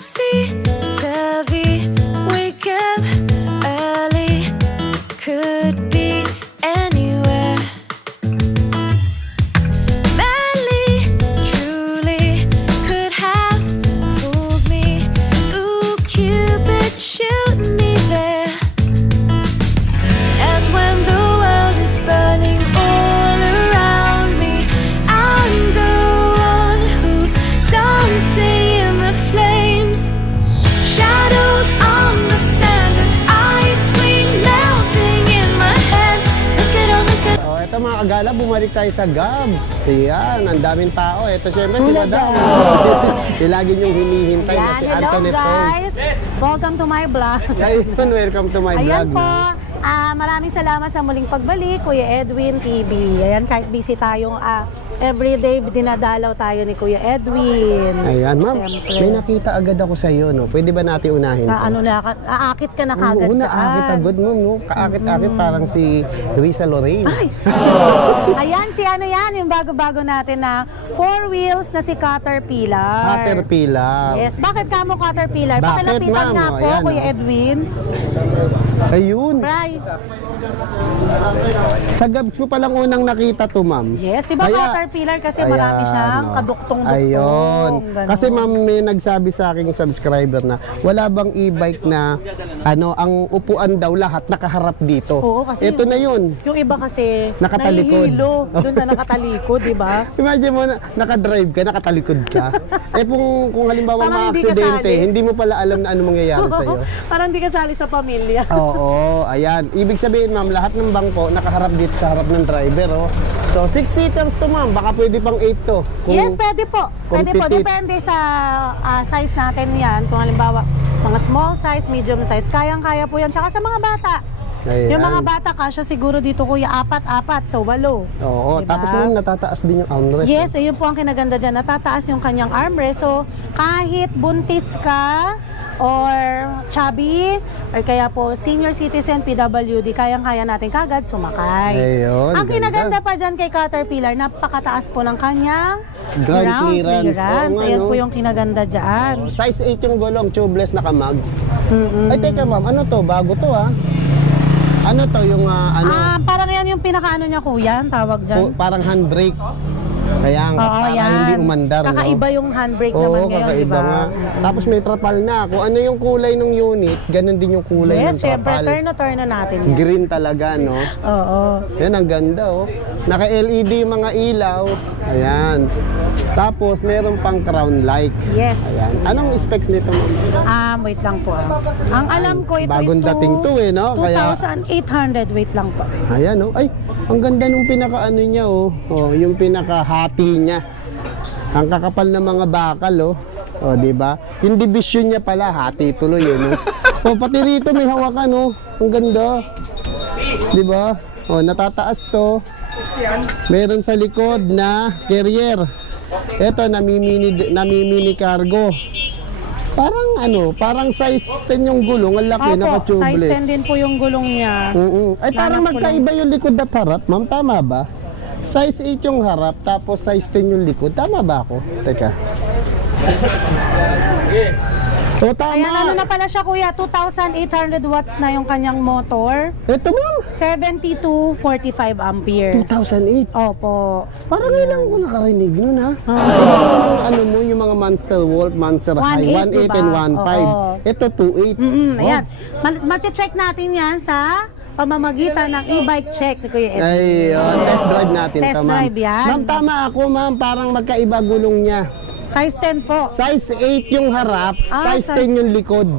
topsy-turvy. Wake up early, could be anywhere. Madly, truly, could have fooled me. Ooh, Cupid, shoot me there. And when the world is burning all around me, I'm the one who's dancing in the flames. Shadows on the sand and ice cream melting in my hand. Look at all the good. Oh, eto mga kagala, bumalik tayo sa Gabs. Ayan, ang daming tao. Eto syempre si Madam. Lagi niyong hinihintay na si Hello Antoinette guys! Rose. Welcome to my vlog. Ayun, welcome to my vlog. Ayan po, maraming salamat sa muling pagbalik, Kuya Edwin TV. Ayan, kahit busy tayong everyday, dinadalaw tayo ni Kuya Edwin. Ayan, ma'am, Siyempre. may nakita agad ako sa iyo, no? Pwede ba natin unahin to? Aakit ka na kagad Oo, dyan. naakit agad, ma'am, no? Kaakit-akit parang si Luisa Lorraine. Ay! Ayan, si ano yan, yung bago-bago natin na 4 wheels na si Caterpillar. Caterpillar. Yes, bakit ka mo Caterpillar? Bakit, Pakilapitan ma'am? nga O, po, ayan, Kuya o. Edwin. Ayun. Right. Sa Gabs ko palang unang nakita to, ma'am. Yes, di ba Kaya- Caterpillar kasi Ayan, marami siyang o. kaduktong-duktong. Ayun. Ganun. Kasi ma'am, may nagsabi sa aking subscriber na wala bang e-bike na ang upuan daw lahat nakaharap dito. Oo, kasi Ito na yun. Yung iba kasi Nakatalikod. nahihilo doon sa nakatalikod, di ba? Imagine mo, nakadrive ka, nakatalikod ka. kung halimbawa Parang hindi ma-aksidente, kasali. hindi mo pala alam na ano mangyayari sa'yo. Parang hindi kasali sa pamilya. Oo, ayan. Ibig sabihin, ma'am, lahat ng bangko nakaharap dito sa harap ng driver, oh. So, 6-seaters to, ma'am. Baka pwede pang 8 to. Yes, pwede po. Pwede po. petite. Depende sa size natin yan. Kung halimbawa, mga small size, medium size, kayang-kaya po yan. Tsaka sa mga bata. Ayan. Yung mga bata, kasya siguro dito, kuya, 4-4, so 8. Oo, Diba? tapos ma'am, natataas din yung armrest. Yes, ayun po ang kinaganda dyan. Natataas yung kanyang armrest. So, kahit buntis ka, or chubby, or kaya po senior citizen, PWD, kayang-kaya natin kagad sumakay. Ayun, Ang ganda. kinaganda pa dyan kay Caterpillar, napakataas po ng kanyang Ground clearance. Oo nga, Ayan no? po yung kinaganda dyan. Size 8 yung gulong, tubeless, naka-mags. Ay, teka ma'am, ano to? Bago to, ha? Ano to, yung Parang yan yung pinakaano niya, kuya, ang tawag dyan. parang handbrake. Kaya nga, Oo, para yan. hindi umandar, Kakaiba no? yung handbrake Oo, naman ngayon, kakaiba di ba? nga. Tapos may trapal na. Kung ano yung kulay ng unit, ganun din yung kulay Yes, ng syempre, trapal. turn na natin yan. Green talaga, no? Oo. Yan, ang ganda, oh. Naka-LED yung mga ilaw. Ayan. Tapos, meron pang crown light. Yes. Ayan. Anong specs nito, ma'am? Wait lang po. Ang alam ko, ito Bagong is dating to, eh, no? Kaya- 2,800. Wait lang po. Ayan, oh. Ay, ang ganda nung pinaka-ano niya, oh. Oh, yung pinaka-hati niya. Ang kakapal ng mga bakal, oh. Oh, di ba? Yung division niya pala, hati tuloy, eh, no? Oh, pati rito may hawakan, oh. Ang ganda. Di ba? Oh, natataas to. Meron sa likod na carrier. Ito, namimini cargo. Parang size 10 yung gulong, ang laki, Opo, naka-tubeless. size 10 din po yung gulong niya. Ay, parang Hanap ko magkaiba yung likod at harap, ma'am. Tama ba? Size 8 yung harap, tapos size 10 yung likod. Tama ba ako? Teka. O, tama. Ayan, ano na pala siya, kuya? 2,800 watts na yung kanyang motor. Ito, ma'am. 72-45 ampere. 2008. Opo. Parang ilang ko nakarinig nun, ha? Ano mo, yung mga Monster Wolf, Monster High, 1.8, 1.8 diba? and 1.5. Oo. Ito, 2.8. Ayan. Mache-check natin yan sa pamamagitan ng e-bike check ni Kuya Ed. Ayun, test drive natin Test to, ma'am. drive yan. Ma'am, tama ako, ma'am. Parang magkaiba gulong niya. Size 10 po. Size 8 yung harap, size 10 yung likod.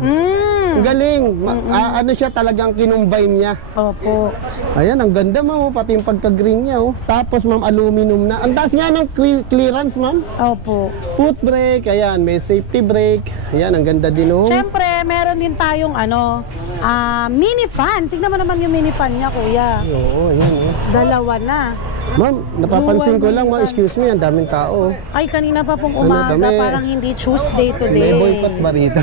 Ang galing. Ano siya talagang kinumbine niya. Opo. Ayan, ang ganda, ma'am. Pati yung pagka-green niya, oh. Tapos, ma'am, aluminum na. Ang taas nga ng clearance, ma'am. Opo. Foot brake, ayan. May safety brake. Ayan, ang ganda din, oh. Siyempre, meron din tayong mini fan. Tingnan mo naman yung mini fan niya, kuya. Oo, ayan, oh. Dalawa na. Ma'am, napapansin ko lang, ma'am. Excuse me, ang daming tao, oh. Ay, kanina pa pong Ano, umaga, kami- parang hindi Tuesday today. May boycott ba rito?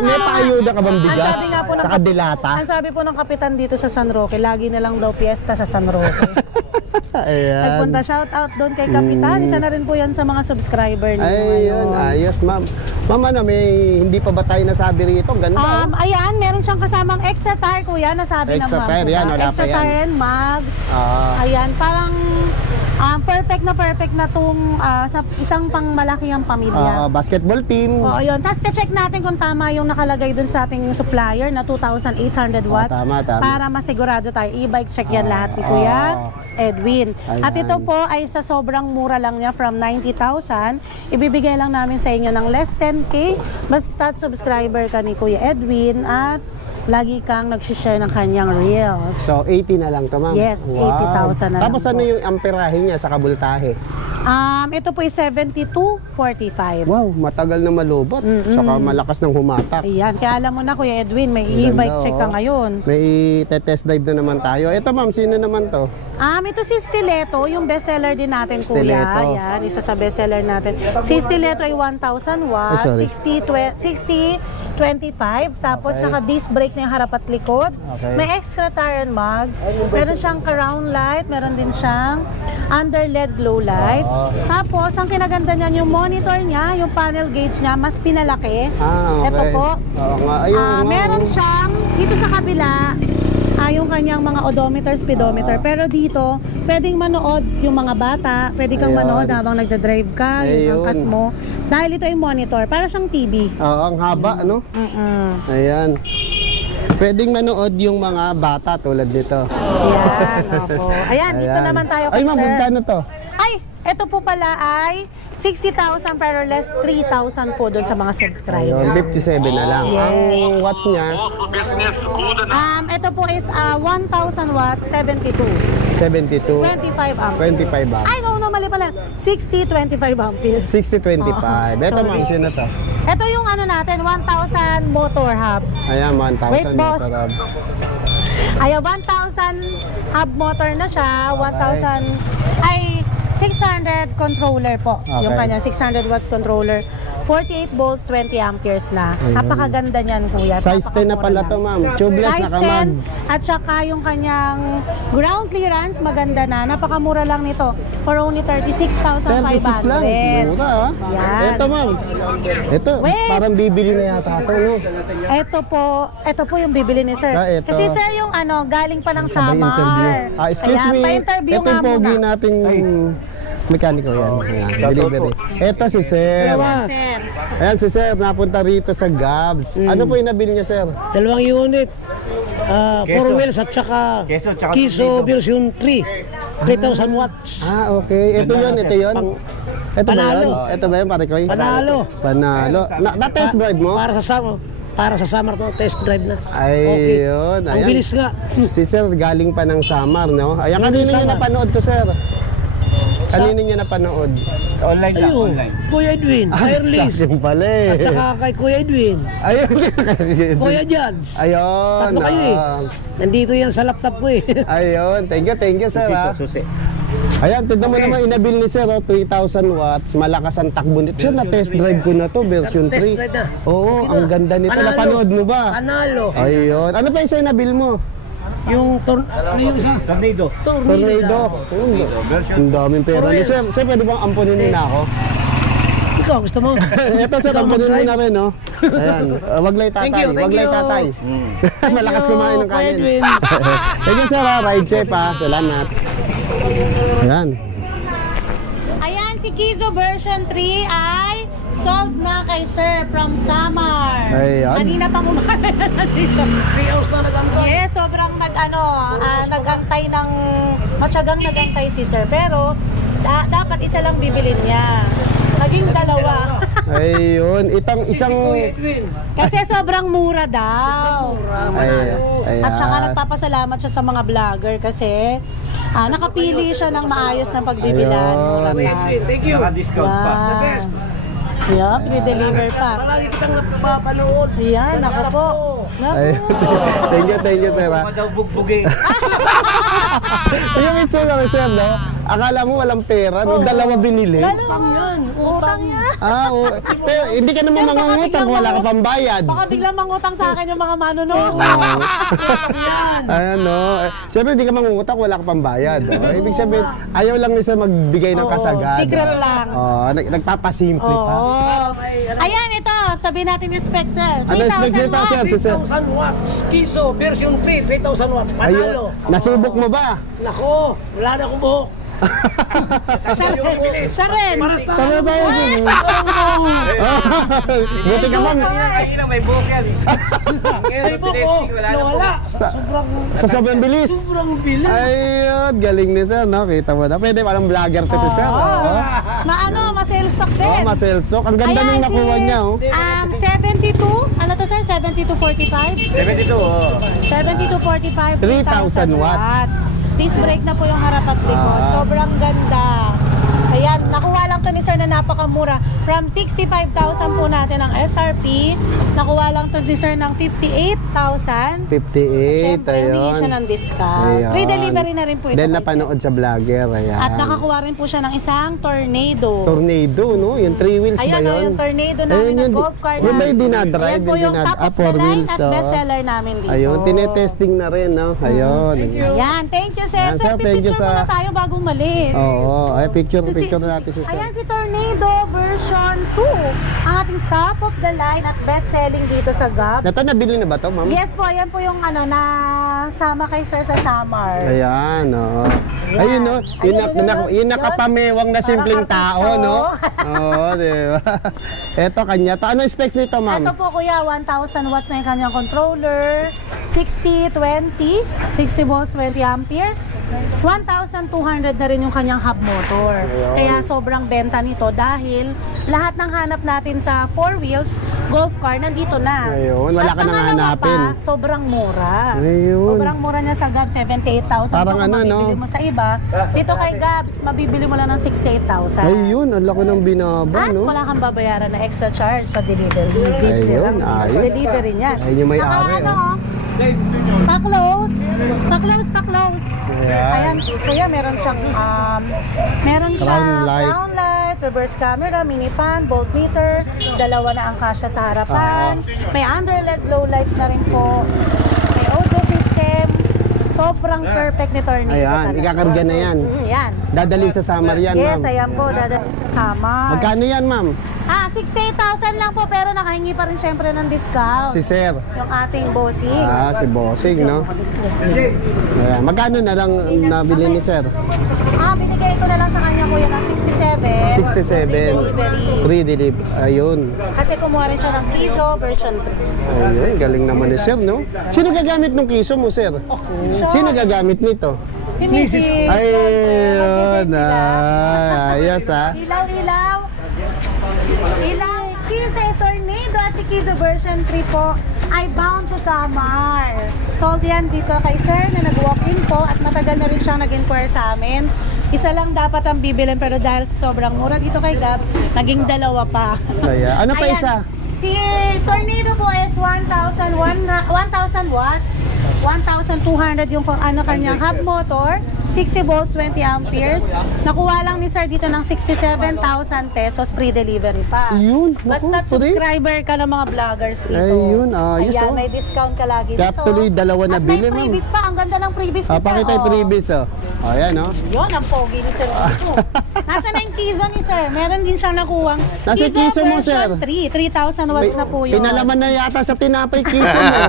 may paayuda ka bang bigas? Ang sabi nga po ng Saka dilata? Ang sabi po ng kapitan dito sa San Roque, lagi na lang daw piyesta sa San Roque. Ayan. Nagpunta shout out doon kay Kapitan. Isa na rin po yan sa mga subscriber niyo. Ayun, ayos ma'am. Ma'am, ano, may hindi pa ba tayo nasabi rito? Ganda. Ayan, meron siyang kasamang extra tire, kuya, nasabi ng Extra ma'am. tire, ko yan, ba? wala pa Extra yan. tire and mugs. Ayan, parang perfect na tong sa isang pangmalaki ang pamilya. Basketball team. Oo, yun. Tapos check natin kung tama yung nakalagay dun sa ating supplier na 2,800 watts. Tama. Para masigurado tayo. E-bike check yan lahat ni Kuya Edwin. Ayan. At ito po ay sa sobrang mura lang niya from 90,000. Ibibigay lang namin sa inyo ng less 10K. Basta subscriber ka ni Kuya Edwin at lagi kang nag-share ng kanyang reels. So, 80 na lang to, ma'am? Yes, 80,000 na Tapos lang ano po. yung amperahe niya sa kabultahe? Ito po ay 7245. Wow, matagal na malubot. Saka malakas ng humatak. Ayan, kaya alam mo na Kuya Edwin, may Ang ganda, e-bike check ka oh. ngayon. May test drive na naman tayo. Ito ma'am, sino naman to? Ito si Stiletto, yung bestseller din natin, Stiletto. Kuya. Ayan, isa sa bestseller natin. Si Stiletto ay 1,000 watts, sorry. 60-25, tapos Okay. naka-disc brake na yung harap at likod. Okay. May extra tire and mugs. Meron siyang crown light, meron din siyang under LED glow lights. Tapos, ang kinaganda niyan, yung monitor niya, yung panel gauge niya, mas pinalaki. Okay. Ito po. Oo nga. Ayun, nga. Meron siyang, dito sa kabila, yung kanyang mga odometer, speedometer. Pero dito, pwedeng manood yung mga bata, pwede kang Ayun. manood habang nagdadrive ka, yung angkas Ayun. mo. Dahil ito yung monitor, para siyang TV. Oo, ang haba, no? Ayan. Pwedeng manood yung mga bata tulad nito. Ayan, opo. Ayan, dito Ayan. naman tayo Ay, kay ma'am, sir. magkano to? Ay, ito po pala ay 60,000 pero less 3,000 po doon sa mga subscriber. Ayun, 57 na lang. Yes. Ang watts niya, Ito po is 1,000 watts, 72. 72. 25 amperes. 25 ba? Ay, no, mali pala. 60, 25 amperes. 60-25. Ito Sorry. ma'am, sino to? Ito yung ano natin, 1,000 motor hub. Ayan, 1,000 Wait, boss. motor hub. Ay, 1,000 hub motor na siya. 1,000, ay, 600 controller po. Okay. Yung kanya, 600 watts controller. 48 volts, 20 amperes na. Ayun. Napakaganda niyan, kuya. Size 10 na pala Napakamura to, lang. ma'am. Tubeless, Size nakamag. 10, at saka yung kanyang ground clearance, maganda na. Napakamura lang nito. For only 36,500. 36 lang. Mura, ha? Yan. Ito, ma'am. Ito, Wait. parang bibili na yata ito, no? Ito po yung bibili ni sir. Ito. Kasi sir, yung galing pa ng Sabay interview. Samar. Excuse Ayan, me. pa-interview Ito nga yung pogi muna. nating mekaniko yan. Ayan, delivery. Ito si Sir. Sir. Ayan si Sir, napunta rito sa Gabs. Ano po yung nabili niya, Sir? Dalawang unit. 4 wheels at saka Kiso version 3. 3,000 watts. Okay. Ito yun. Ito ba Panalo. yun? Ito ba yun, pare ko? Panalo. Panalo. Na-test drive mo? Para sa summer to, test drive na. Ayun. Ang bilis nga. Si Sir galing pa ng Samar, no? Ayan, Galing kanino niya Samar. napanood to, Sir? Kanino niya napanood? Online lang, Ayun, online. Kuya Edwin, wireless. Yung pala eh. At saka kay Kuya Edwin, Ayun. Kuya Judge. Ayun. Tatlo kayo eh. Nandito yan sa laptop ko eh. Ayun. Thank you, Sir. Susi ha? po, susi. Ayan, tignan mo naman, inabil ni Sir, 3,000 watts, malakas ang takbo nito. Sir, na-test drive ko na to, version 3. Test drive na. Oo, Okay ang na. ganda nito. Panalo. Napanood mo ba? Panalo. Ayun. Ano pa isa inabil mo? Yung ano yung isa? Tornado. Tornado. Ang daming pera ni Sir. Sir, pwede bang ampunin mo na ako? Ikaw, gusto mo? Ito, Sir, Ikaw ampunin mo mag-drive? na rin, no? Ayan. Wag lay tatay. Thank you, thank Wag lay you. tatay. Malakas you, kumain ng Kuya kanin. Edwin. Thank you, Sir. ha? Ride safe, ha? Salamat. Ayan. Ayan, si Kizo version 3 ay sold na kay Sir from Samar. Ayan. Kanina pang umaga na dito. 3 hours na nag-antay. Yes, sobrang nagantay ng, matyagang nagantay si Sir. Pero, dapat isa lang bibilin niya. Naging dalawa. Ayun. Isang... Kuya Edwin. Kasi sobrang mura daw. Ayan. At saka nagpapasalamat siya sa mga vlogger kasi nakapili siya ng maayos na pagbibilan. Ayun. Mura Kuya pa. Edwin, thank you. Naka-discount pa. The best. Yeah, pre-deliver pa. Palagi kitang napapanood. Yan, ako po. Ayun. Thank you, Sir. ha? Madaw bugbugin. Yung itsura ni Sir, no? Akala mo walang pera, no? Dalawa binili. Utang yan. Utang yan. Pero hindi ka naman Sir, baka mangungutang biglang kung wala ka mangu- pambayad. Baka biglang mangutang sa akin yung mga manunod. Ayan, no? Siyempre, hindi ka mangungutang kung wala ka pambayad. Oh. Ibig sabihin, ayaw lang nila magbigay ng Oo, kasagad. secret lang. Oh, nagpapasimple pa. Oo. Ayan, ito. Sabihin natin yung specs, sir. Ano expect nito, sir? 3,000 watts. Kiso, version 3, 3,000 watts. Panalo. Ayun. Nasubok mo ba? Nako, wala na akong buhok. Siya rin. Tama tayo. Buti ka, ma'am. May buhok, nawala. Sa sobrang bilis. Sobrang bilis. Ayun, galing ni sir, no? Kita mo na. Pwede palang vlogger to si sir. Oh. Ma-sales stock din. Oh, ma-sales stock. Ang ganda nung nakuha niya, oh. 72, ano to sir? 7245? 7245, 3,000 watts. Disc brake na po yung harap at likod. Sobrang ganda. Ayan, nakuha lang to ni sir na napakamura. From 65,000 po natin ang SRP. Nakuha lang to ni sir ng 58,000. 58, Siyempre, hindi siya ayun. ng discount. Ayun. Free delivery na rin po ito. Dahil kay sir. napanood sa vlogger, ayan. At nakakuha rin po siya ng isang tornado. Tornado, no? Yung 3 wheels ba Ayan o, yun? yung tornado namin ng golf car Yung ba yung dinadrive? Ayan po yung top of the 4 line wheels, at oh. bestseller namin dito. Ayun, tinetesting na rin, no? Ayun. Ayan, thank you sir. Ayan, Sir, sir, thank you picture muna sa- tayo bago umalis. Oo, ay picture natin si sir. Ayan si Tornado version 2. Ang ating top of the line at best selling dito sa Gab. Ito, nabili na ba to, ma'am? Yes po, ayan po yung ano na sama kay sir sa summer. Ayan, oo. Ayan. Ayun, no? Yun, Ayun, yun nakapamewang na simpleng Parang tao, no? artista, Oo, di ba? Ito, kanya. Ano specs nito, ma'am? Ito po kuya, 1,000 watts na yung kanyang controller, 60, 20, 60 volts, 20 amperes, 1,200 na rin yung kanyang hub motor. Kaya sobrang benta nito dahil lahat ng hanap natin sa 4 wheels golf car nandito na. Ayun, wala At ka ang nang alawa hanapin. pa, sobrang mura. Ayun. Sobrang mura niya sa Gabs, 78,000. Parang Kung ano, no? mabibili mo sa iba, dito kay Gabs, mabibili mo lang ng 68,000. Ayun, ang laki ng binaba, At no? wala kang babayaran na extra charge sa delivery. Ayun, ayos. Delivery niya. Ayun yung may-ari, Naka, oh. Pa-close. Pa-close, pa-close. Ayan. Ayan, kuya, meron siyang Crown light. crown light, reverse camera, mini fan, voltmeter, dalawa na ang kasya sa harapan. May underled low lights na rin po. May audio system. Sobrang perfect ni Tornado. Ayan, talaga. ikakarga na yan. Yan. Dadalhin sa summer yan, Yes, ma'am. ayan po, dadalhin sa summer. Magkano yan, ma'am? 68,000 lang po, pero nakahingi pa rin syempre ng discount. Si sir. Yung ating bossing. Si Bossing, no? Ayan. Magkano na lang nabili ni sir? Binigay ko na lang sa kanya kuya ng 67. 67. Delivery. Free delivery. Ayun. Kasi kumuha rin siya ng Kiso version 3. Ayun, galing naman ni sir, no? Sino gagamit ng kiso mo, sir? Sino gagamit nito? Si Mrs. Ayun, ayos, Ilaw. Kiso Tornado at si Kiso version 3 po ay bound to summer. Sold yan dito kay sir na nag-walk-in po at matagal na rin siyang nag-inquire sa amin. Isa lang dapat ang bibilin pero dahil sobrang mura dito kay Gabs, naging dalawa pa. Ayan. Ano pa Ayan. isa? Si Tornado po is 1,000 watts, 1,200 yung kanyang hub motor, 60 volts, 20 amperes. Nakuha lang ni sir dito ng 67,000 pesos free delivery pa. Ayun, naku, Basta't free? subscriber ka ng mga vloggers dito. Ayun, ayos, Ayan, oh. may discount ka lagi Kaya dito. tuloy dalawa na At bili, may ma'am. freebies pa. Ang ganda ng freebies ni sir. Pakita yung freebies, oh. Ayan, oh. Yun, ang pogi ni sir dito. Nasa na yung Kiso ni sir? Meron din siyang nakuwang Nasa Kiso mo, sir? version 3,000 watts na po yun. Pinalaman na yata sa tinapay kiso mo.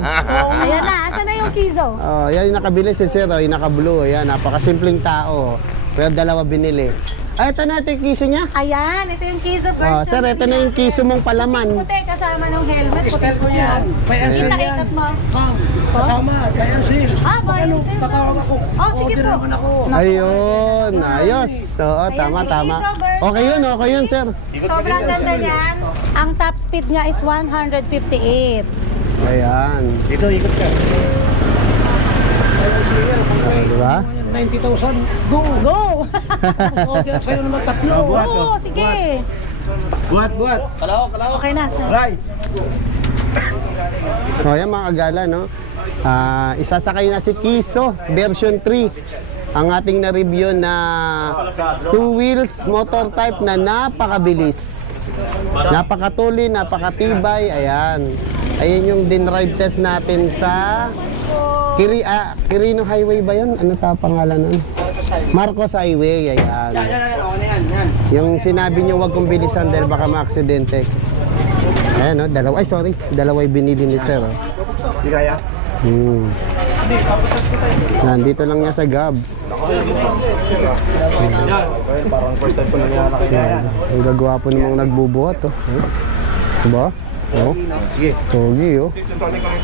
Ayan na, asan na yung Kiso? Oh, yan yung nakabili si sir, oh, yung naka-blue. Ayan, napakasimpleng tao. Pero dalawa binili. Ay, ito na ito yung kiso niya. Ayan, ito yung Kiso Oh, version. sir, ito na yung kiso mong palaman. Puti, kasama ng helmet. Style ko yan. May ansil yan. Kita-itat mo. Ma'am, sasama. May ansil. May Ano, ansil. tatawag ako. Oh, sige Order po. naman ako. Ayun, ayos. Oo, Ayan, tama, si tama. Kiso version. Okay yun, sir. Sobrang ganda niyan. Ang top speed niya is 158. Ayan. Dito, ikot ka. Diba? 90,000. Go. Go! Order sa'yo naman tatlo. Oo, sige. Buhat. Okay na, sir. Right. O, yan mga agala, no? Isasakay na si Kiso, version 3. ang ating na-review na 2 wheels motor type na napakabilis. Napakatuloy, napakatibay. Ayan. Ayan yung din-ride test natin sa Quirino Highway ba yun? Ano ta pangalan nun? Marcos Highway. Ayan. Yung sinabi nyo wag kong bilisan dahil baka ma-aksidente. Ayan, no? Dalawa. Ay, sorry. Dalawa yung binili ni Sir. Di kaya? Nandito lang niya sa Gabs. Parang first time ko lang yan nakikaya. Ang gagwapo namang nagbubuhat, oh. Diba? Oh. Sige. Pogi, oh.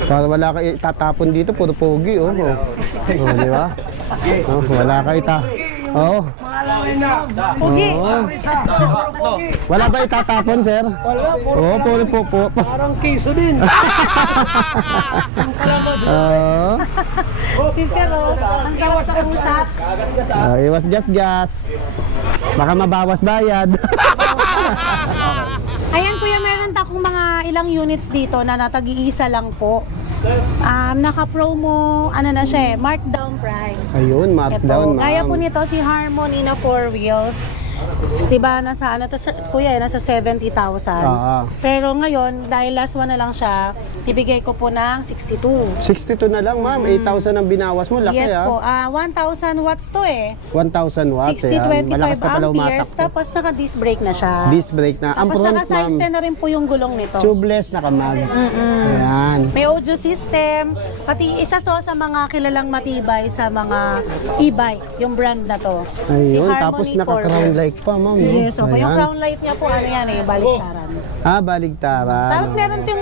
Para wala ka itatapon dito, puro pogi, oh. Oh, di ba? Oh, wala ka Oh. Pogi. Oh. Wala ba itatapon, sir? Wala, Oo, puro po. parang kiso din. Oo. Si Sir, ang sawa sa usap. Iwas gas. Baka mabawas bayad. Ayan kuya, meron akong mga ilang units dito na natag-iisa lang po. Naka-promo, ano na siya markdown price. Ayun, markdown, ma'am. Kaya po nito si Harmony na 4 wheels. Diba, nasa ano to, kuya, nasa 70,000. Pero ngayon, dahil last one na lang siya, ibigay ko po ng 62. 62 na lang, ma'am. 8,000 ang binawas mo. Laki, Yes ah. po, 1,000 watts to eh. 1,000 watts. 60, 25 Malakas na pala amperes, umatak. tapos naka-disc brake na siya. Disc brake na. Ang Tapos front, naka-size ma'am, 10 na rin po yung gulong nito. tubeless, naka-mags. Ayan. May audio system, pati isa to sa mga kilalang matibay sa mga e-bike, yung brand na to. Ayun, Harmony tapos naka-crown 4 light pa, ma'am. no? Yes, so yung Ayan. crown light niya po, ano yan eh, baliktaran. Baligtaran. Tapos meron din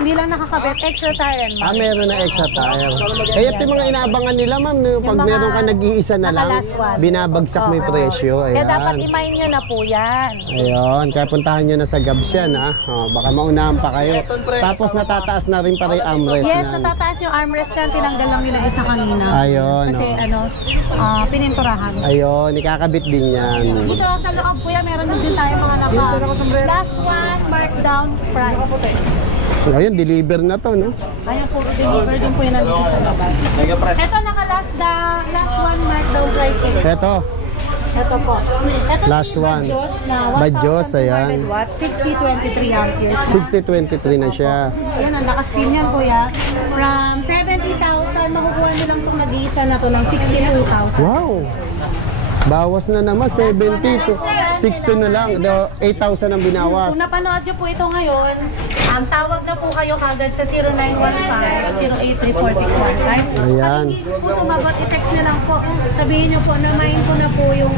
hindi lang nakakabit, extra tire and mag. Meron na extra tire. Kaya ito yung mga inaabangan nila, ma'am. No? Pag mga meron ka nag-iisa na lang, naka-last one. binabagsak mo yung Oo. presyo. Ayan. Kaya dapat i-mine nyo na po yan. Ayun, kaya puntahan nyo na sa Gabs yan, ha? Oh, baka maunahan pa kayo. Tapos natataas na rin para yung armrest Yes, niyan. natataas yung armrest yan, tinanggal lang nila isa kanina. Ayun, Kasi pininturahan. Ayun, ikakabit din yan. Dito sa loob kuya, meron din tayo mga last one, markdown price. Ayun, deliver na to, no? Ayun, puro deliver din po yun nandito sa labas. Ito last one markdown price din. Eto, Ito po. Ito Last yung one. Badyos na Badyos, 1,200 ayan. watts, 60-23 amperes. 6023 na siya. Ayan, ang lakas-steam yan, kuya. From 70,000, makukuha nyo lang itong nag-iisa na to ng 62,000. Wow! Bawas na naman, 70 to 60 na lang. 8,000 ang binawas. Kung napanood nyo po ito ngayon, tawag na po kayo kagad sa 0915-0834615. Ayan. Pag hindi po sumagot, i-text nyo lang po. Sabihin nyo po, na-mine ko na po yung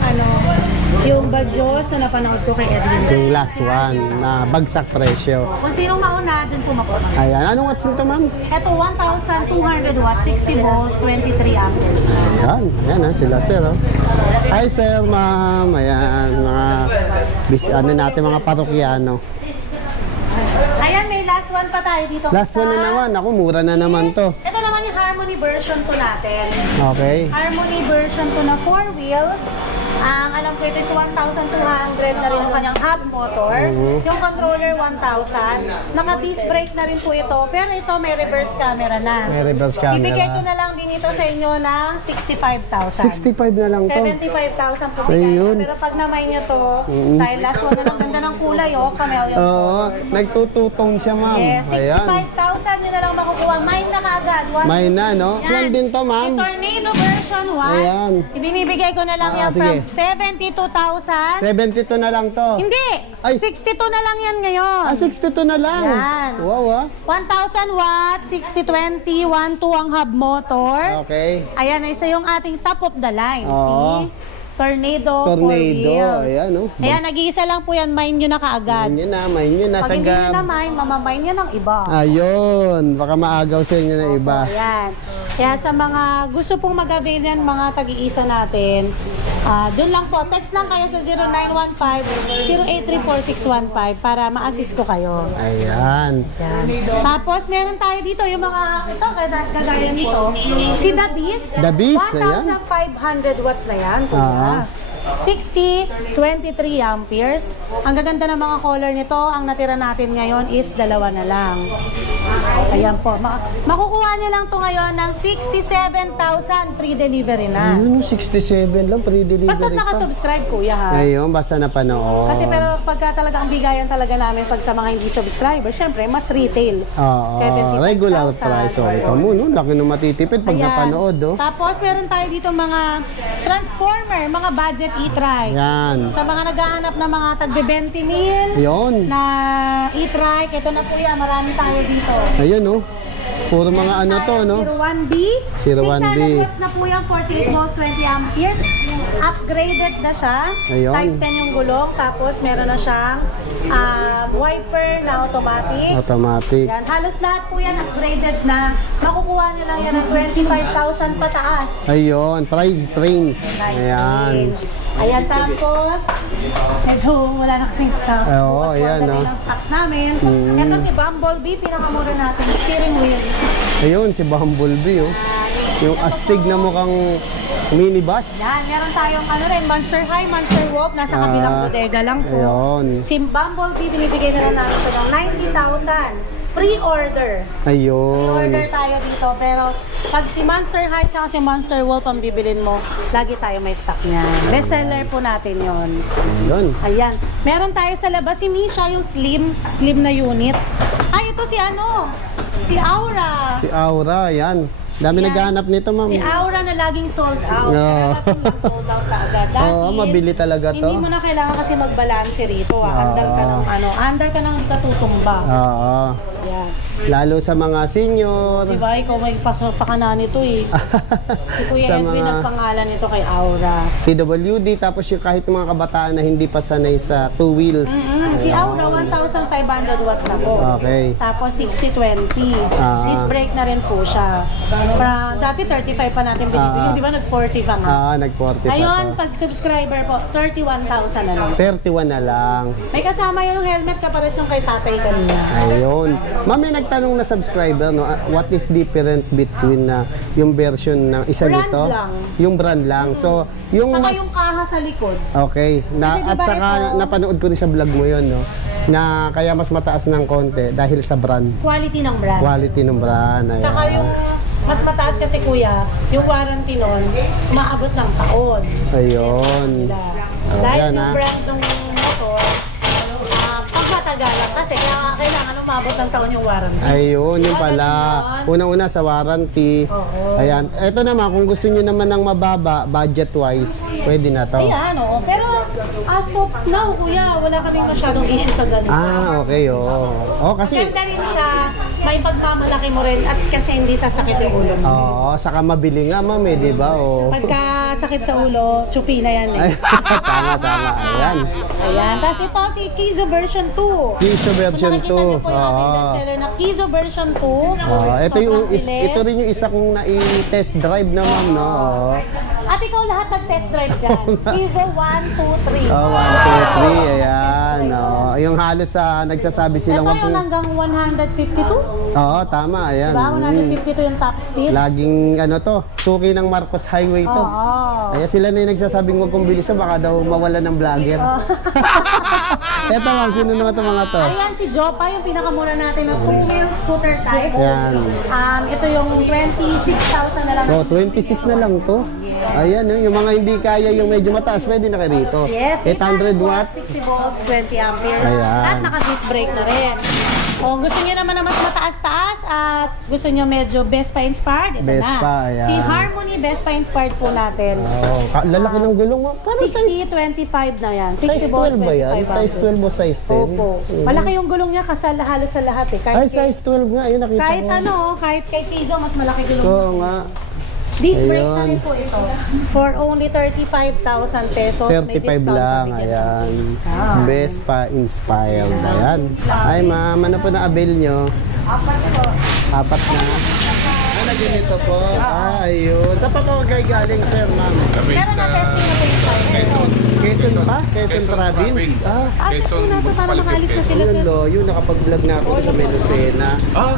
Badyos na napanood ko kay Edwin. Yung last one na bagsak presyo. Kung sinong mauna, dun po makuha. Ayan. Anong watts nito, ma'am? Ito, 1,200 watts, 60 volts, 23 amperes. Ayan. Ayan ha, sila sir. Oh. Hi sir, ma'am. Ayan. Mga natin, mga parokyano. Ayan, may last one pa tayo dito. Last one na naman. Ako, mura na naman to. Ito naman yung Harmony version to natin. Okay. Harmony version to na 4 wheels. Ang alam ko ito is 1,200 na rin ang kanyang hub motor. Yung controller 1,000. Naka-disc brake na rin po ito. Pero ito may reverse camera na. May reverse camera. Ibigay ko na lang din ito sa inyo ng 65,000. 65 na lang to. 75,000 po bigay Ayun. ko. Pero pag namay niyo to, dahil last one na lang ganda ng kulay, chameleon. Oo. Nagtututong siya, ma'am. Yes, Ayan. 65,000 yun na lang makukuha. Mine na kaagad. May na, no? Yan. Yan din to, ma'am. Yung Tornado version 1, Ayan. ibinibigay ko na lang yan sige. from 72,000. 72 na lang to. Hindi! Ay. 62 na lang yan ngayon. 62 na lang. Yan. Wow, ah. 1,000 watts, 60-20, 1.2 ang hub motor. Okay. Ayan, isa yung ating top of the line. Oo. See? Tornado, 4 Tornado. wheels. Ayan, oh. Ayan, nag-iisa lang po yan. Mine nyo na kaagad. Main nyo na Pag sa hindi nyo na Gabs. mine, mamamine nyo ng iba. Ayun. Baka maagaw sa inyo na iba. Ayan. Kaya sa mga gusto pong mag-avail yan, mga tag-iisa natin, doon lang po, text lang kayo sa 0915-0834615 para ma-assist ko kayo. Ayan. Yan. Tapos meron tayo dito yung mga, ito, kagaya nito, si The Beast. The Beast, ayan. 1,500 watts na yan, kuya. 60, 23 amperes. Ang gaganda ng mga color nito, ang natira natin ngayon is dalawa na lang. Ayan po. Makukuha niyo lang to ngayon ng 67,000 free delivery na. Ayun, 67 lang, pre-delivery Basta pa. nakasubscribe, kuya, ha? Ayun, basta napanood. Kasi pero pagka talaga ang bigayan talaga namin pag sa mga hindi subscriber, syempre mas retail. Oo, 75,000. regular price. So, ito mo, no? Laki nung matitipid pag Ayan. napanood, oh. Tapos meron tayo dito mga transformer, mga budget e-trike. Yan. Sa mga naghahanap ng mga tagbe 20 mil Yun. na e-trike, ito na po yan, marami tayo dito. Ayun, oh. Puro mga ano to, no? 01B. 01B. 600 watts na po yan, 48 volts, 20 amperes. Upgraded na siya. Ayun. Size 10 yung gulong. Tapos meron na siyang wiper na automatic. Automatic. Yan, halos lahat po yan upgraded na. Makukuha nyo lang yan ng 25,000 pataas. Ayun, price range. Ayan. Ayan, tapos medyo wala na kasing stock. Oo, Bukas ayan, po ang dami no? ng stocks namin. Mm. Ito si Bumblebee, pinakamura natin. Steering wheel. Ayun, si Bumblebee, oh. Yung astig na mukhang minibus. Yan, meron tayong ano rin, Monster High, Monster Wolf. Nasa kabilang bodega lang po. Ayun. Si Bumblebee, binibigay na lang natin ito ng 90,000. Pre-order. Ayun. Pre-order tayo dito. Pero pag si Monster High at si Monster Wolf ang bibilin mo, lagi tayo may stock niyan. Best seller po natin yon. Ayun. Ayan. Meron tayo sa labas si Misha, yung slim na unit. Ay, ito si ano? Si Aura. Si Aura, yan. Dami Yan. naghahanap nito, ma'am. Si Aura na laging sold out. Oo. Kaya sold out kaagad. Dahil Oo, mabili talaga to. Hindi mo na kailangan kasi magbalanse rito. Andar ka ng andar ka ng katutumba. Oo. Yan. Lalo sa mga senior. Diba, ikaw may pakana nito eh. Si Kuya Sa Edwin mga- nagpangalan nito kay Aura. PWD, tapos yung kahit mga kabataan na hindi pa sanay sa two wheels. Si Aura, 1,500 watts na po. Okay. Tapos 60-20. Disc brake na rin po siya. Dati 35 pa natin binibigyan. Di ba nag-40 pa nga? Nag-40 pa Ngayon, to. pag subscriber po, 31,000 na lang. 31 na lang. May kasama yung helmet kapares yung kay tatay kanina. Ayun. Ma'am, may nagtanong na subscriber, no? What is different between yung version ng isa Brand nito? lang. Yung brand lang. So, yung Tsaka mas... yung kaha sa likod. Okay. Kasi At diba saka ito- napanood ko rin sa vlog mo yun, no? Na kaya mas mataas ng konti dahil sa brand. Quality ng brand. Quality ng brand. Ayan. Tsaka yung mas mataas kasi kuya, yung warranty nun, umaabot ng taon. Ayun. Dahil Ayan, yung ha? brand ng motor, pagmatagalan kasi kailangan umabot ng taon yung warranty. Ayun, yung pala. Warranty Unang-una sa warranty. Oo. Ayan. Ito naman, kung gusto nyo naman ng mababa, budget-wise, pwede na to. Ayan, oo. Pero as of now, kuya, wala kaming masyadong issue sa ganito. Okay, oo. Oh, kasi... Maganda rin siya, may pagmamalaki mo rin at kasi hindi sasakit yung ulo mo. Oo, saka mabili nga, ma'am, eh, di ba? Oh. Pagka sakit sa ulo, chupi na yan eh. Ay, tama. Ayan. Ayan. Tapos ito si Kizo version 2. Kizo version 2. Nakikita niyo po yung ating bestseller na Kizo version 2. Ito yung Sobrang bilis. ito rin yung isa kong na-test drive naman, no. Oo. At ikaw lahat nag-test drive dyan. Kizo 1, 2, 3. Oh, 1, 2, 3, ayan. Oh, yung halos sa nagsasabi silang Ito yung hanggang 152. Oo, tama, ayan. Diba? 152 yung top speed. Laging ano to, suki ng Marcos Highway to. Oo. Kaya sila na yung nagsasabing huwag kong bilisan, baka daw mawala ng vlogger. Eto ma'am, sino naman itong mga to? Ayan si Jopa, yung pinakamura natin ng two-wheel scooter type. Ayan. Ito yung 26,000 na lang. Oh, 26 na lang to. Ayan, yung mga hindi kaya yung medyo mataas, pwede na kayo rito. Yes, 800 watts. 60 volts, 20 amperes. Ayan. At naka-disc brake na rin. Kung gusto niyo naman na mas mataas-taas at gusto niyo medyo Vespa inspired, ito Vespa, na. ayan. Si Harmony Vespa inspired po natin. Oh, lalaki ng gulong mo. Parang 60-25 na yan. 60 size volts, 12 ba yan? 25 Size 12 o size 10? Opo. Malaki yung gulong niya kasi halos sa lahat eh. Kahit, Ay, size 12 nga. Ayun, nakita kahit ko. ano, kahit kay Tizo, mas malaki gulong niya. Oo nga. Disc brake na Ayun. rin po ito. For only 35,000 pesos. May 35 discount lang, kami dyan. ayan. Ah. Vespa inspired, ayan. Ay ma'am, ano po na avail nyo? Apat na. Ano ganito po? Ayun. Sa pa po kayo galing, sir, ma'am? Pero na-testing na po yung Quezon. Quezon pa? Quezon province? Quezon na to para Municipality of makaalis na Quezon. sila, Ayun, sir. lo, yun, nakapag-vlog na ako sa Melusena.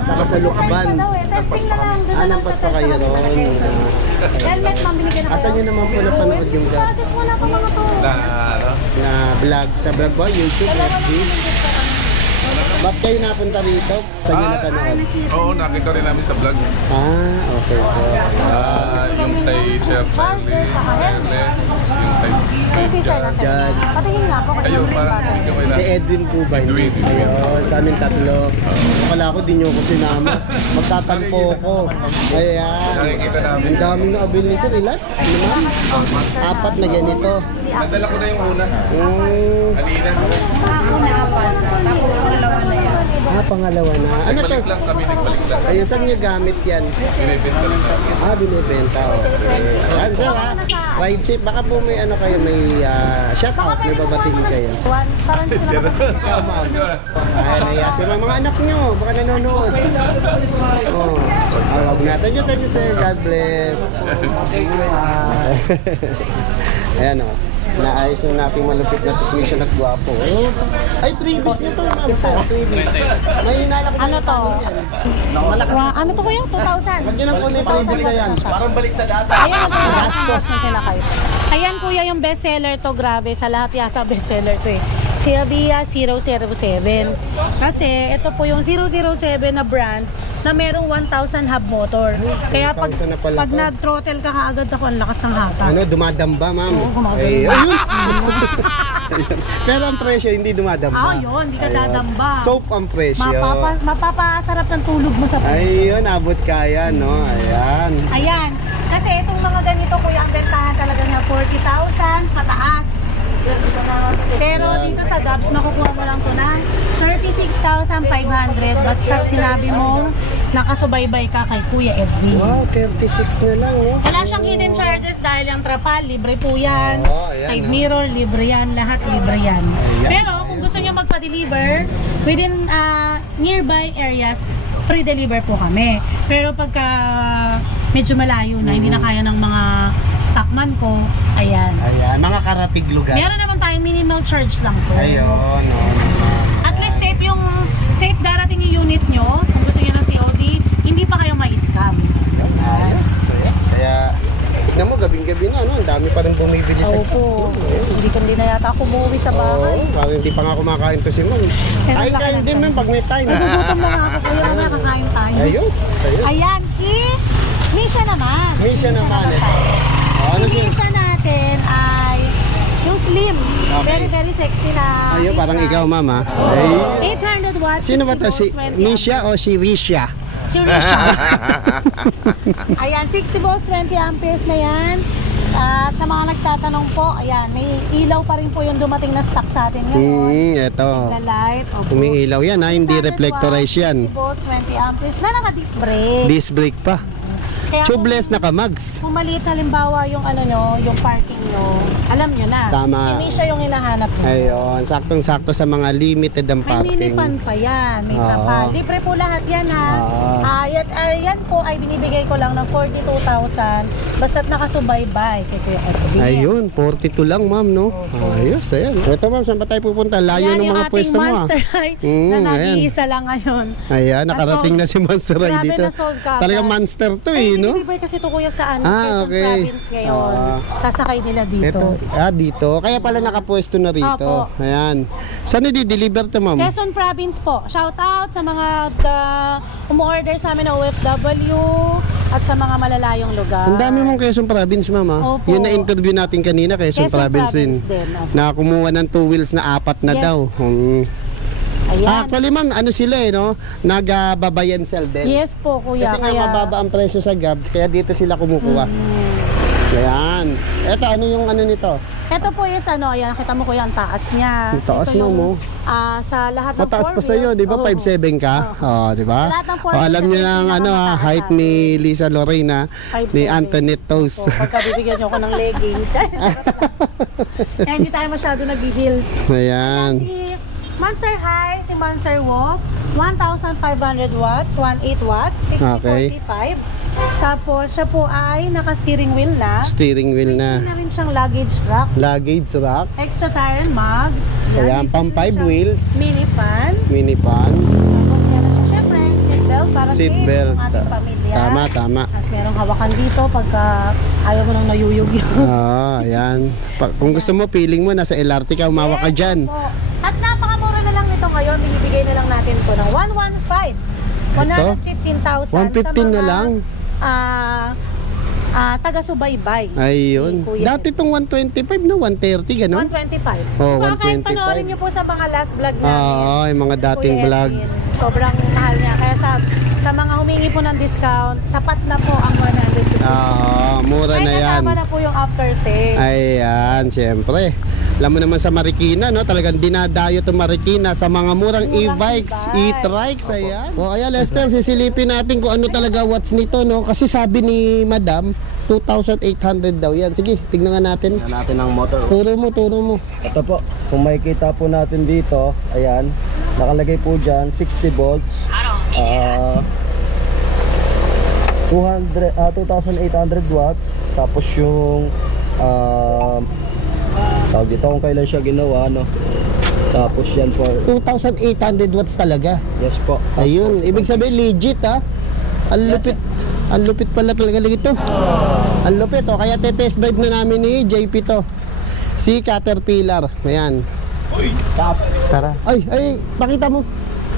Saka sa Lukban. Daw eh. Testing na lang. Doon na lang Nampas sa pa kayo test ron. Helmet, ma'am, binigyan na kayo. Asan nyo naman po napanood yung vlog? Process mo na pa mga to. Na, ano? Na vlog? Sa vlog ba? YouTube, Dalawa lang FB? yung gift ko. Ba't kayo napunta rito? Saan nyo napanood? Oo, nakita rin namin sa vlog. Okay po. Yung kay Chef Charlie, Wireless, yung kay Si Sir na sir. Judge. Patingin nga po kung Ayun, yung parang bagay. yung kay Si Edwin po ba? Edwin. Ayun, sa amin tatlo. Akala ko di nyo ko sinama. Magtatampo ko. Ayan. Nakikita namin. Ang daming na-avail ni Sir. Relax. Ano ma'am? 4 na ganito. Nadala ko na yung una. Kanina. Pangalawa na. Ano to? Nagbalik lang kami, nagbalik lang. Ayun, saan nyo gamit yan? Binibenta rin namin. Binibenta. Okay. Ayan, sir ha. Ride safe. Baka po may ano kayo, may shout out. May babatiin kayo. Parang hindi sila Ikaw, ma'am. Ayan, si mga anak nyo. Baka nanonood. Oh. Huwag na. Thank you, sir. God bless. Ayan o. Naayos na natin malupit na technician at gwapo. Ay, previous nyo to, ma'am. Sir, previous. May hinalak Ano to? Malakas. Ano to kuya? 2,000? Wag nyo na po na yung previous na yan. Parang baliktad ata. Ayan ang gastos na sila kayo. Ayan kuya yung bestseller to, grabe. Sa lahat yata bestseller to eh. Silvia 007. Kasi ito po yung 007 na brand na merong 1,000 hub motor. Kaya pag 1,000 na pala to. nag-throttle ka kaagad ako, ang lakas ng hata. Ano, dumadamba, ma'am. Oo, gumagano. Ayun. Pero ang presyo, hindi dumadamba. Yun, hindi ka Ayun. dadamba. Soap ang presyo. Mapapasarap ng tulog mo sa presyo. Ayun, abot kaya, no? Ayan. Ayan. Kasi itong mga ganito kuya, ang bentahan talaga niya 40,000 pataas. Pero dito sa Gabs, makukuha mo lang ito ng 36,500. Basta sinabi mo, nakasubaybay ka kay Kuya Edwin. Wow, 36 na lang, oh. Wala siyang hidden charges dahil yung trapal, libre po yan. Oo, ayan, Side oh. mirror, libre yan. Lahat libre yan. Ayan. Pero kung gusto niyo magpa-deliver, within nearby areas, free deliver po kami. Pero pagka medyo malayo na, hindi na kaya ng mga stockman ko, ayan. Ayan, mga karatig lugar. Meron naman tayong minimal charge lang po. Ayun, no. At least safe darating yung unit nyo. Kung gusto nyo ng COD, hindi pa kayo ma-scam. Ayos. Ayan. Kaya, tignan mo, gabing-gabi na, no? Ang dami pa rin bumibili sa Opo. Ayun. Hindi na yata ako umuwi sa bahay. Oo, parang hindi pa nga kumakain to si Ma'am. Pero Kain laki kain ng din, time. ma'am, pag may time. Nagugutom na nga ako. Kaya mamaya kakain tayo. Ayos. Ayos. Ayan, Misha naman. Misha naman, eh. Ano siya? Misha natin ay yung slim. Okay. Very, very sexy na. Ayun, parang e-bike. ikaw, ma'am, ha? Ay. 800 watts. Sino ba to? 60 Si volts, 20 Misha o si Risha? Si Risha. Ayan, 60 volts, 20 amperes na yan. At sa mga nagtatanong po, ayan, may ilaw pa rin po yung dumating na stock sa atin ngayon. Eto. The light. Opo. Umiilaw yan, ha? Hindi 800 reflectorize yan. 60 volts, 20 amperes na naka-disc brake. Disc brake pa. Kaya Tubeless kung- na kamags. Kung maliit halimbawa yung ano nyo, yung parking nyo, alam nyo na. Tama. Si Misha yung hinahanap nyo. Ayun, saktong-sakto sa mga limited ang May parking. minifan pa yan, may Oo. trapal. Libre po lahat yan ha. Oo. Yan po ay binibigay ko lang ng 42,000 basta't nakasubaybay kay Kuya Edwin. Ayun, 42 lang, ma'am, no? Ayos, ayan. Ito, ma'am, saan ba tayo pupunta? Layo Ayan, ng yung mga ating pwesto mo, ha? Monster High na ayan. nag-iisa lang ngayon. Ayan, nakarating na si Monster High Grabe, dito. na-sold ka Talagang agad. monster to, Ay, eh, no? dinideliver kasi ito kuya saan? Ah, Quezon okay. Province ngayon. Sasakay nila dito. Dito. Kaya pala nakapwesto na rito. Opo. Ayan. Saan i-deliver to, ma'am? Quezon Province po. Shout out sa mga umu-order sa amin na OFW at sa mga malalayong lugar. Ang dami mong Quezon Province, ma'am, ha? Opo. Yung na-interview natin kanina, Quezon, Quezon Province din. din, opo. Na kumuha ng 2 wheels na 4 na Yes. daw. Ayan. Actually, ma'am, ano sila, eh, no? Nag-babayan sell din. Yes po kuya. Kasi nga mababa ang presyo sa Gabs, kaya dito sila kumukuha. Ayan. Eto, ano yung ano nito? Ito po is ano, ayan, kita mo kuya ang taas niya. Ang taas, Ito yung, ma'am, oh. sa lahat ng Mataas four pa sa'yo, wheels. di ba? Oo. 5'7 ka? Oo, di ba? Sa lahat ng four O, alam wheels, niyo ito ng yung ano, pinakamataas height sa ni Lisa Lorena, 5'7". ni Antoinette Toast. So, pagka bibigyan niyo ko ng leggings. Kaya hindi tayo masyado nag-heels. Ayan. Si Monster High, si Monster Walk, 1,500 watts, 18 watts, 6045. Tapos siya po ay naka-steering wheel na. Steering wheel Hindi na. na rin siyang luggage rack. Luggage rack. Extra tire and mugs. Ayan, Dito pang rin 5 siyang wheels. Mini fan. Mini pan. Tapos meron siya syempre seatbelt para Seat safe belt. ang ating pamilya. Tama. Tapos merong hawakan dito pagka ayaw mo nang nayuyog yun. Oo, ayan. Kung gusto mo, feeling mo, nasa LRT ka, umawa ka dyan. Opo. At napakamura na lang ito ngayon. Binibigay na lang natin natin po ng 115. 115,000 115 na lang? Taga-subaybay. Ayun. Ni Kuya Dati itong 125 na 130, gano'n? 125. Oh, Diba, kahit 125. panoorin niyo po sa mga last vlog namin. Oo, yung mga dating Kuya vlog. Edwin, sobrang mahal niya. Kaya sa mga humingi po ng discount, sapat na po ang 150. Mura na Ay, yan. kasama na po yung after sale. Ayan, siyempre. Alam mo naman sa Marikina, no? Talagang dinadayo to Marikina sa mga murang Murang e-bikes, e-bike. e-trikes, ayan. O ayan, Lester, sisilipin natin kung ano talaga watts nito, no? Kasi sabi ni Madam, 2,800 daw yan. Sige, tignan nga natin. Tingnan natin ang motor. Turo mo. Ito po, kung makikita po natin dito, ayan, nakalagay po dyan, 60 volts. 2,800 watts. Tapos yung tawag dito kung kailan siya ginawa, no? Tapos yan po, 2,800 watts talaga. yes po. Ayun, ibig sabihin legit, ha? Ang lupit. Ang lupit pala talaga ito. Ang lupit, oh. Kaya te-test drive na namin ni JP to. Si Caterpillar. Ayan. Tara. Ay, pakita mo.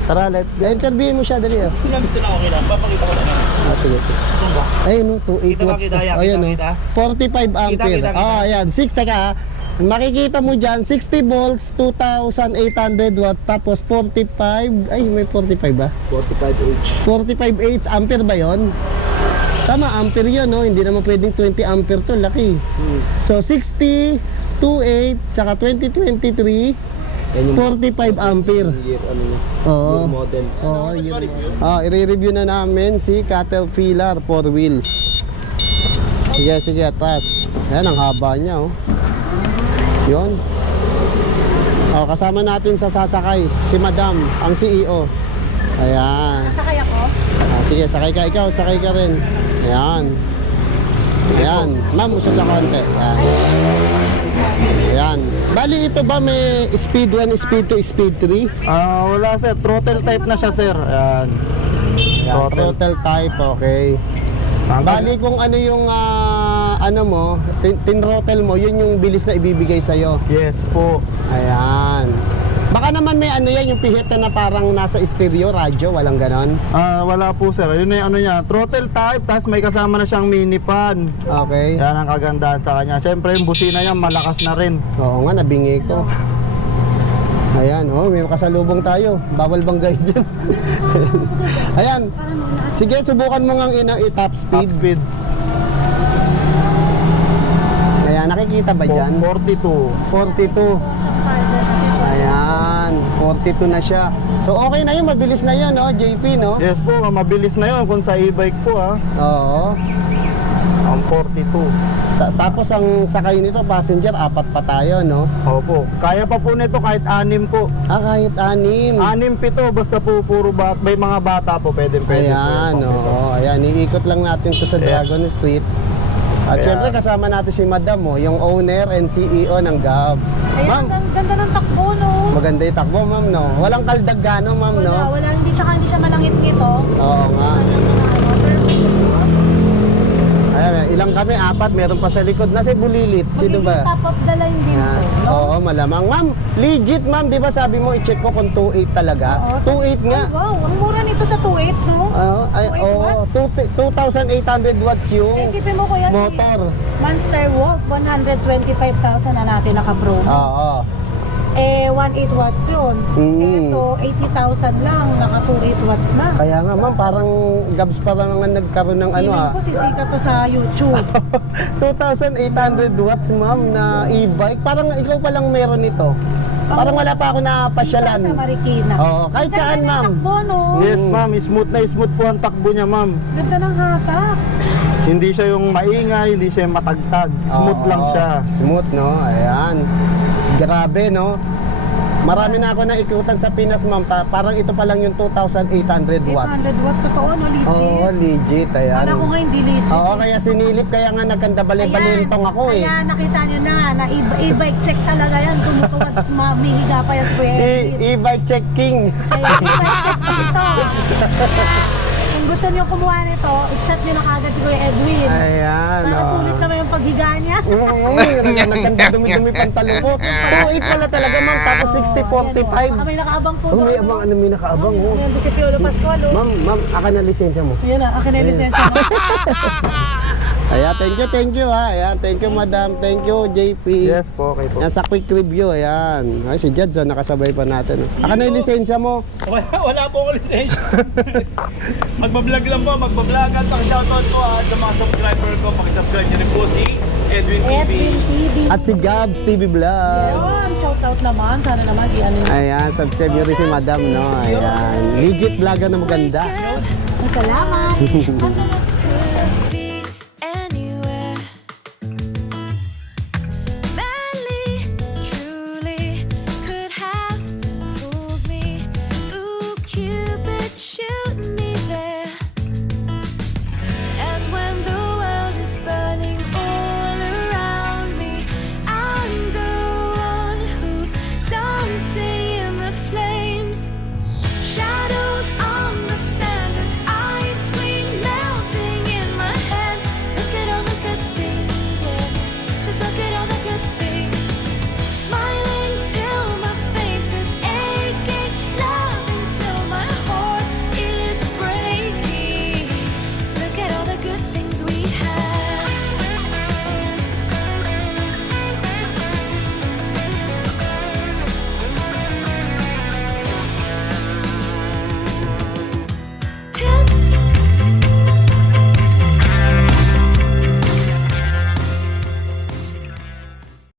Tara, let's go. Interviewin mo siya, dali, oh. Pinagtin ako kailan, papakita ko na. Sige. Saan ba? Ayun, no, 2.8 watts. Kita, yan. Ayun, Kita. 45 ampere. Kita. Ayan, 6, teka, ha. Makikita mo dyan, 60 volts, 2,800 watts, tapos 45, ay, may 45 ba? 45H. 45H, ampere ba yon? Tama, ampere yun, no? Hindi naman pwedeng 20 ampere to, laki. So, 60, 28, saka 2023, Yan yung 45 ampere. year, ano niya, Oo. year model. Oo, yun. I-review na namin si Caterpillar 4 wheels. Sige, atas. Ayan, ang haba niya, oh. Yun. Kasama natin sa sasakay, si Madam, ang CEO. Ayan. Nasakay ako. Sige, sakay ka. Ikaw, sakay ka rin. Ayan. Ayan. Ma'am, usap ka konti. Ayan. Ayan. Bali, ito ba may speed 1, speed 2, speed 3? Wala sir, throttle type na siya sir. Ayan. Ayan, throttle type, okay. Bali, kung ano yung ano mo, tin-throttle mo, yun yung bilis na ibibigay sa'yo. Yes po. Ayan. Baka naman may ano yan, yung pihita na parang nasa stereo, radyo, walang ganon. Wala po sir. Yun na yung ano niya, throttle type, tapos may kasama na siyang mini fan. Okay. Yan ang kagandahan sa kanya. Siyempre yung busina niya malakas na rin. Oo nga, nabingi ko. Ayan, may kasalubong tayo. Bawal banggay dyan. Ayan. Sige, subukan mo ngang i-top speed. Top speed. Ayan, nakikita ba dyan? 42. 42. Ayan, 42 na siya. So okay na yun, mabilis na yun, no, JP, no? Yes po, mabilis na yun kung sa e-bike po ha. Oo. Ang 42. Tapos ang sakay nito, passenger, 4 pa tayo, no? Opo. Kaya pa po nito kahit 6 po. Kahit 6. 6 pito, basta po puro may mga bata po, pwede. Ayan, oo. Ayan, iikot lang natin to sa Dragon Street. At Kaya- syempre kasama natin si Madam, yung owner and CEO ng Gabs. Ayan, Ma'am, ang ganda ng takbo, no? maganda yung takbo, ma'am, no? Walang kaldag gano, ma'am, no? Wala, hindi siya malangit-ngit, oh. Oo nga. Ayan, ilang kami? 4, meron pa sa likod. Nasa Bulilit, sino Magiging ba? top of the line din Yan. po, no? Oo, malamang. Ma'am, legit, ma'am, di ba sabi mo, i-check ko kung 2.8 talaga? Oo. 2.8 nga. Ay, wow, ang mura nito sa 2.8, no? Oo, 2,800 watts yung Isipin mo, kuya, motor. si Monster Wolf, 125,000 na natin naka-promo. Oo. 1.8 watts yun. Mm. Ito, 80,000 lang, naka 2.8 watts na. Kaya nga, ma'am, parang Gabs parang nga nagkaroon ng ano, Feeling ko sisikat to sa YouTube. 2,800 watts, ma'am, na e-bike. Parang ikaw pa lang meron nito. Parang wala pa ako napasyalan. Dito sa Marikina. Oo, kahit Ganda saan, ng ma'am. takbo, no? Yes ma'am, smooth na smooth po ang takbo niya ma'am. Ganda ng hatak. Hindi siya yung maingay, hindi siya yung matagtag. Smooth Oo, lang siya. Smooth, no? Ayan. Grabe, no? Marami na ako naikutan sa Pinas, ma'am. Parang ito pa lang yung 2,800 watts. 800 watts, totoo, no? Legit. Oo, legit. Ayan. Kala ko nga hindi legit. Oo, kaya sinilip. Kaya nga nagkandabali-balintong ako, eh. Kaya nakita nyo na e-bike check talaga yan. Tumutuwad, mamihiga pa yan. E-bike check king. Kaya e-bike check dito. Kung kung gusto niyo kumuha nito, i-chat niyo na kagad si Kuya Edwin. Ayan, Para oh. sulit naman yung paghiga niya. Naganda dumi-dumi pantalupot. 2.8 pala talaga, ma'am. Tapos 60.45. Baka may nakaabang po. Oh, may abang, ano, may nakaabang, oh. Ayan, si Piolo Pascual, oh. Ma'am, aka na lisensya mo. Ayan na, akin na yung lisensya mo. Ayan, thank you ha. Ayan, thank you madam. Thank you JP. Yes po, okay po. Yan sa quick review, ayan. Ay, si Judson, nakasabay pa natin. Aka na yung lisensya mo. Wala po ako lisensya. Magbablog lang po, magbablog. At pang-shoutout po sa mga subscriber ko. Pakisubscribe niyo rin po si Edwin TV. Edwin TV. At si Gabs TV Vlog. Ayun, shoutout naman. Sana naman i-ano niyo. Ayan, subscribe nyo rin si madam, no? Ayan. Legit vlogger na maganda. Salamat.